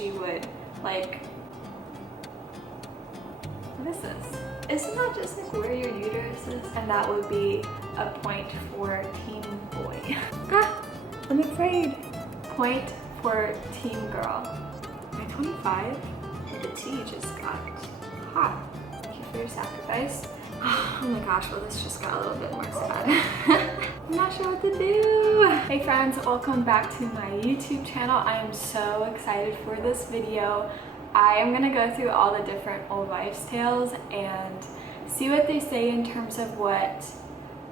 she would like, what is this? Isn't that just like where your uterus is? And that would be a point for team boy. Ah, I'm afraid. Point for team girl. Am I 25? The tea just got hot. Thank you for your sacrifice. Oh my gosh, well this just got a little bit more sad. I'm not sure what to do. Hey friends, welcome back to my YouTube channel. I am so excited for this video. I am gonna go through all the different old wives' tales and see what they say in terms of what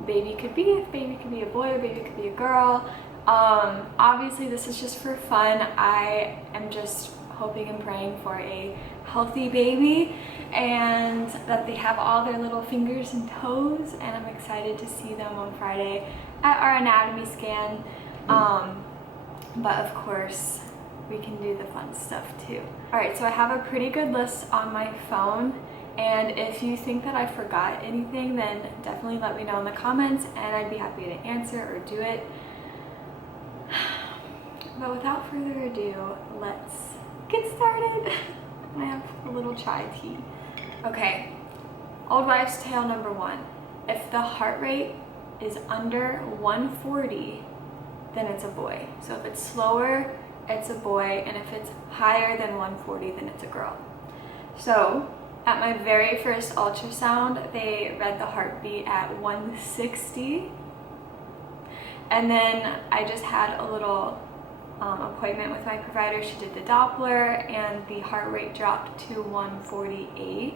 baby could be, if baby could be a boy or baby could be a girl. Obviously this is just for fun. I am just hoping and praying for a healthy baby and that they have all their little fingers and toes, and I'm excited to see them on Friday at our anatomy scan. But of course we can do the fun stuff too. Alright, so I have a pretty good list on my phone, and if you think that I forgot anything, then definitely let me know in the comments and I'd be happy to answer or do it. But without further ado, let's get started. I have a little chai tea. Okay, old wives' tale number 1. If the heart rate is under 140, then it's a boy. So if it's slower, it's a boy, and if it's higher than 140, then it's a girl. So at my very first ultrasound, they read the heartbeat at 160, and then I just had a little appointment with my provider. She did the Doppler and the heart rate dropped to 148,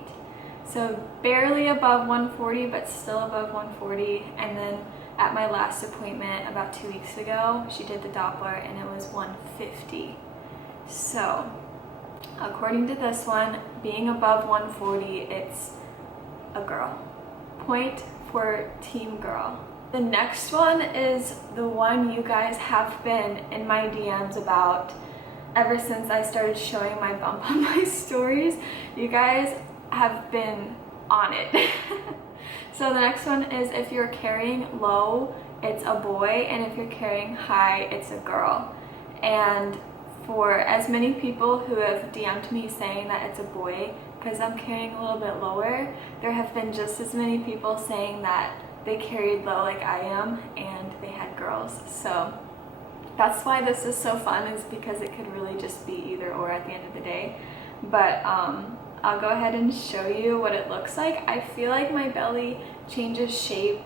so barely above 140 but still above 140. And then at my last appointment about 2 weeks ago, she did the Doppler and it was 150. So according to this one, being above 140, it's a girl. Point for team girl. The next one is the one you guys have been in my DMs about ever since I started showing my bump on my stories. You guys have been on it. So the next one is if you're carrying low, it's a boy, and if you're carrying high, it's a girl. And for as many people who have DM'd me saying that it's a boy because I'm carrying a little bit lower, there have been just as many people saying that they carried low like I am and they had girls. So that's why this is so fun, is because it could really just be either or at the end of the day. But I'll go ahead and show you what it looks like. I feel like my belly changes shape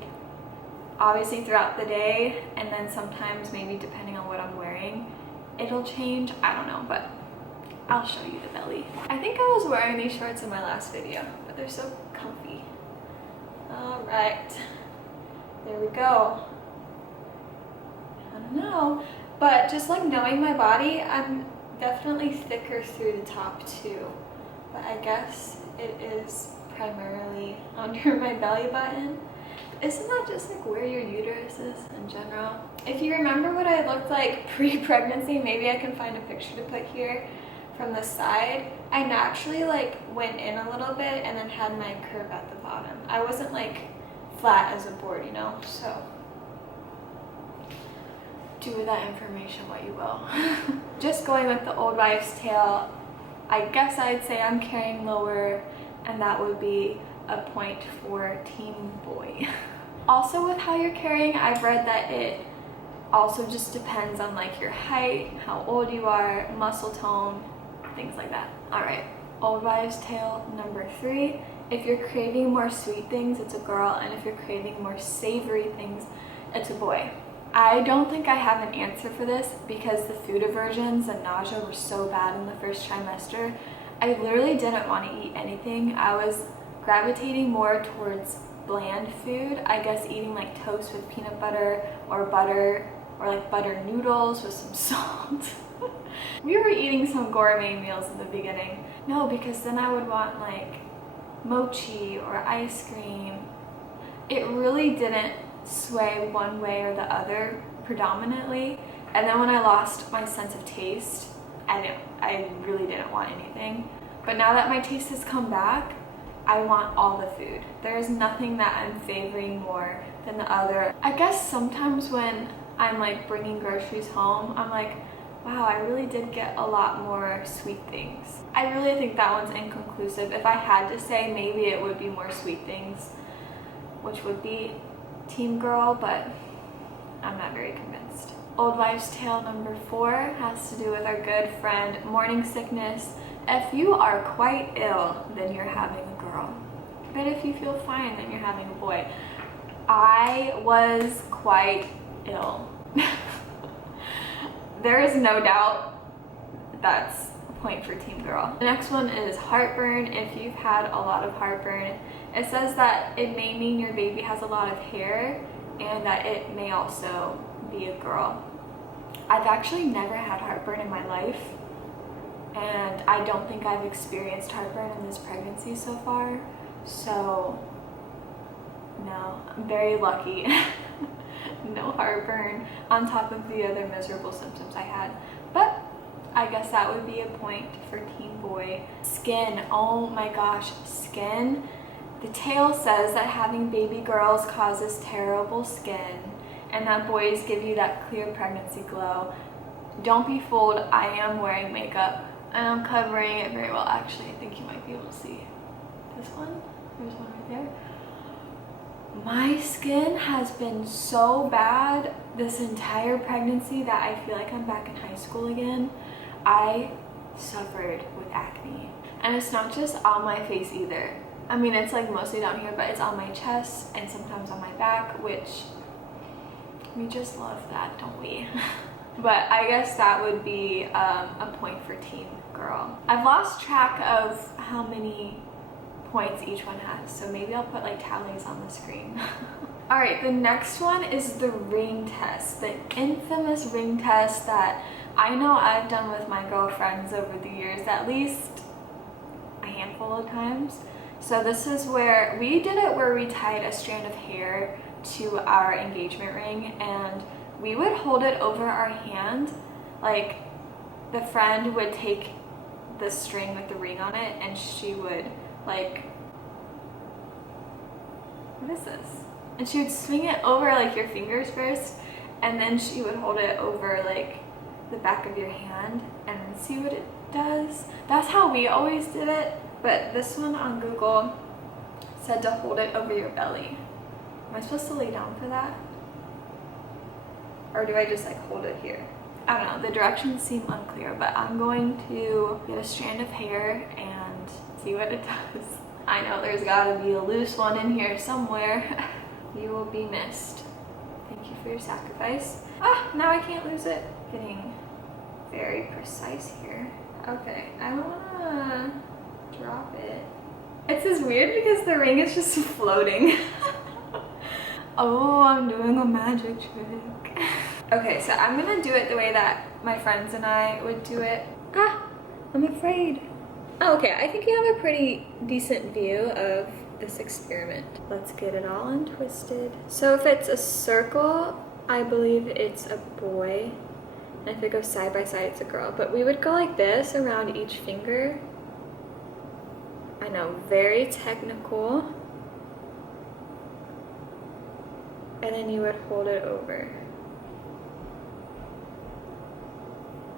obviously throughout the day, and then sometimes maybe depending on what I'm wearing it'll change. I don't know, but I'll show you the belly. I think I was wearing these shorts in my last video, but they're so comfy. All right, there we go. I don't know, but just like knowing my body, I'm definitely thicker through the top too. But I guess it is primarily under my belly button. Isn't that just like where your uterus is in general? If you remember what I looked like pre-pregnancy, maybe I can find a picture to put here from the side. I naturally like went in a little bit and then had my curve at the bottom. I wasn't like flat as a board, you know? So do with that information what you will. Just going with the old wives' tale, I guess I'd say I'm carrying lower, and that would be a point for team boy. Also with how you're carrying, I've read that it also just depends on like your height, how old you are, muscle tone, things like that. Alright, old wives' tale number 3. If you're craving more sweet things, it's a girl, and if you're craving more savory things, it's a boy. I don't think I have an answer for this because the food aversions and nausea were so bad in the first trimester. I literally didn't want to eat anything. I was gravitating more towards bland food. I guess eating like toast with peanut butter or like butter noodles with some salt. We were eating some gourmet meals in the beginning. No, because then I would want like mochi or ice cream. It really didn't sway one way or the other predominantly, and then when I lost my sense of taste, I really didn't want anything. But now that my taste has come back, I want all the food. There is nothing that I'm favoring more than the other. I guess sometimes when I'm like bringing groceries home, I'm like, wow, I really did get a lot more sweet things. I really think that one's inconclusive. If I had to say, maybe it would be more sweet things, which would be team girl, but I'm not very convinced. Old wives' tale number 4 has to do with our good friend morning sickness. If you are quite ill, then you're having a girl. But if you feel fine, then you're having a boy. I was quite ill. There is no doubt that's a point for team girl. The next one is heartburn. If you've had a lot of heartburn, it says that it may mean your baby has a lot of hair and that it may also be a girl. I've actually never had heartburn in my life, and I don't think I've experienced heartburn in this pregnancy so far, so no, I'm very lucky. No heartburn on top of the other miserable symptoms I had, but I guess that would be a point for team boy. Skin, oh my gosh, skin. The tale says that having baby girls causes terrible skin and that boys give you that clear pregnancy glow. Don't be fooled, I am wearing makeup and I'm covering it very well. Actually, I think you might be able to see this one. There's one right there. My skin has been so bad this entire pregnancy that I feel like I'm back in high school again. I suffered with acne. And it's not just on my face either. I mean, it's like mostly down here, but it's on my chest and sometimes on my back, which we just love that, don't we? But I guess that would be a point for team girl. I've lost track of how many points each one has, so maybe I'll put like tallies on the screen. All right, the next one is the ring test, the infamous ring test that I know I've done with my girlfriends over the years, at least a handful of times. So this is where we did it, where we tied a strand of hair to our engagement ring and we would hold it over our hand. Like, the friend would take the string with the ring on it and she would like, what is this? And she would swing it over like your fingers first, and then she would hold it over like the back of your hand and see what it does. That's how we always did it, but this one on Google said to hold it over your belly. Am I supposed to lay down for that? Or do I just like hold it here? I don't know, the directions seem unclear, but I'm going to get a strand of hair and see what it does. I know there's gotta be a loose one in here somewhere. You will be missed. Thank you for your sacrifice. Ah, now I can't lose it. Getting very precise here. Okay, I don't wanna drop it. It's just weird because the ring is just floating. Oh, I'm doing a magic trick. Okay, so I'm gonna do it the way that my friends and I would do it. Ah, I'm afraid. Oh, okay, I think you have a pretty decent view of this experiment. Let's get it all untwisted. So if it's a circle, I believe it's a boy. And if it goes side by side, it's a girl. But we would go like this around each finger. I know, very technical. And then you would hold it over.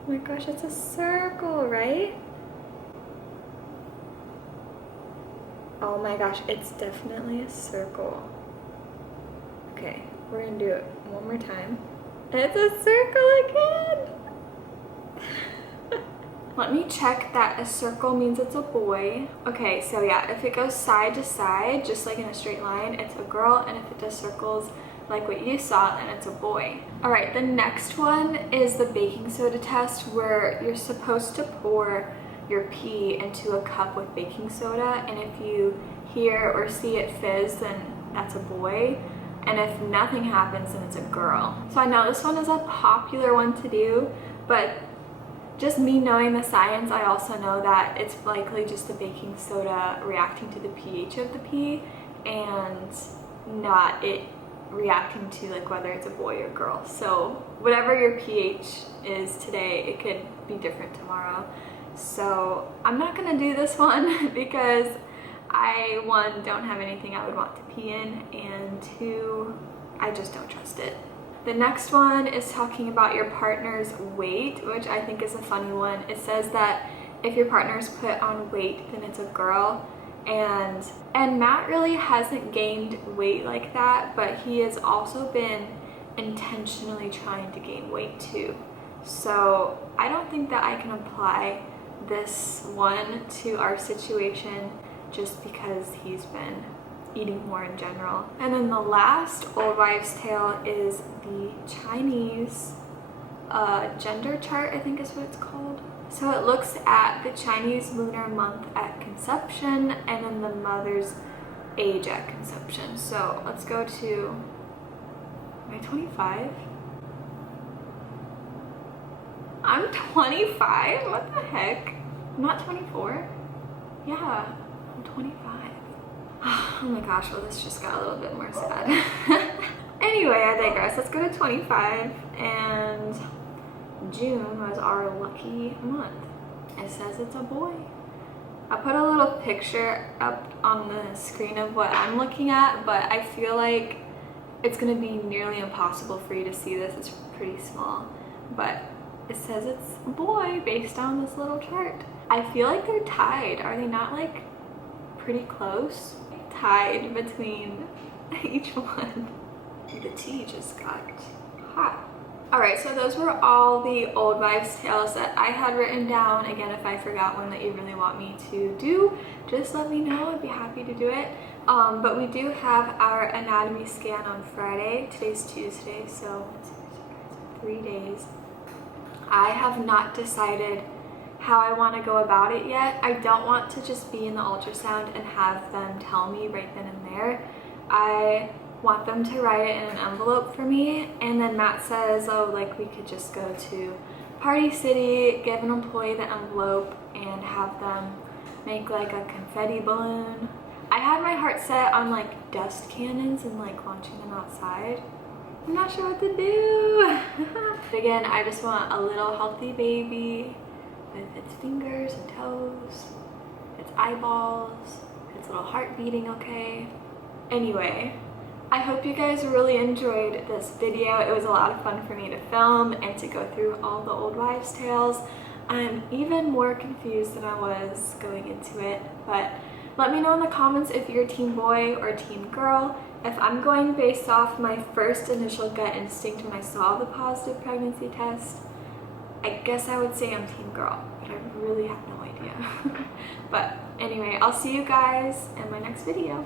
Oh my gosh, it's a circle, right? Oh my gosh, it's definitely a circle. Okay, we're gonna do it one more time. It's a circle again! Let me check that a circle means it's a boy. Okay, so yeah, if it goes side to side, just like in a straight line, it's a girl, and if it does circles like what you saw, then it's a boy. All right, the next one is the baking soda test, where you're supposed to pour your pee into a cup with baking soda, and if you hear or see it fizz, then that's a boy, and if nothing happens, then it's a girl. So I know this one is a popular one to do, but just me knowing the science, I also know that it's likely just the baking soda reacting to the pH of the pee and not it reacting to like whether it's a boy or girl. So whatever your pH is today, it could be different tomorrow. So I'm not gonna do this one because I, one, don't have anything I would want to pee in, and two, I just don't trust it. The next one is talking about your partner's weight, which I think is a funny one. It says that if your partner's put on weight, then it's a girl. And Matt really hasn't gained weight like that, but he has also been intentionally trying to gain weight too. So I don't think that I can apply this one to our situation just because he's been eating more in general. And then the last old wives' tale is the Chinese gender chart, I think is what it's called. So it looks at the Chinese lunar month at conception and then the mother's age at conception. So let's go to, am I 25? I'm 25? What the heck? I'm not 24? Yeah, I'm 25. Oh my gosh, well this just got a little bit more sad. Anyway, I digress. Let's go to 25, and June was our lucky month. It says it's a boy. I put a little picture up on the screen of what I'm looking at, but I feel like it's gonna be nearly impossible for you to see this. It's pretty small, but it says it's a boy based on this little chart. I feel like they're tied. Are they not like pretty close? Tied between each one. The tea just got hot. Alright, so those were all the old wives' tales that I had written down. Again, if I forgot one that you really want me to do, just let me know. I'd be happy to do it. But we do have our anatomy scan on Friday. Today's Tuesday, so 3 days. I have not decided how I want to go about it yet. I don't want to just be in the ultrasound and have them tell me right then and there. I want them to write it in an envelope for me, and then Matt says, oh, like we could just go to Party City, give an employee the envelope, and have them make like a confetti balloon. I had my heart set on like dust cannons and like launching them outside. I'm not sure what to do. Again, I just want a little healthy baby with its fingers and toes, its eyeballs, its little heart beating okay. Anyway, I hope you guys really enjoyed this video. It was a lot of fun for me to film and to go through all the old wives' tales. I'm even more confused than I was going into it, but let me know in the comments if you're team boy or team girl. If I'm going based off my first initial gut instinct when I saw the positive pregnancy test, I guess I would say I'm team girl, but I really have no idea. But anyway, I'll see you guys in my next video.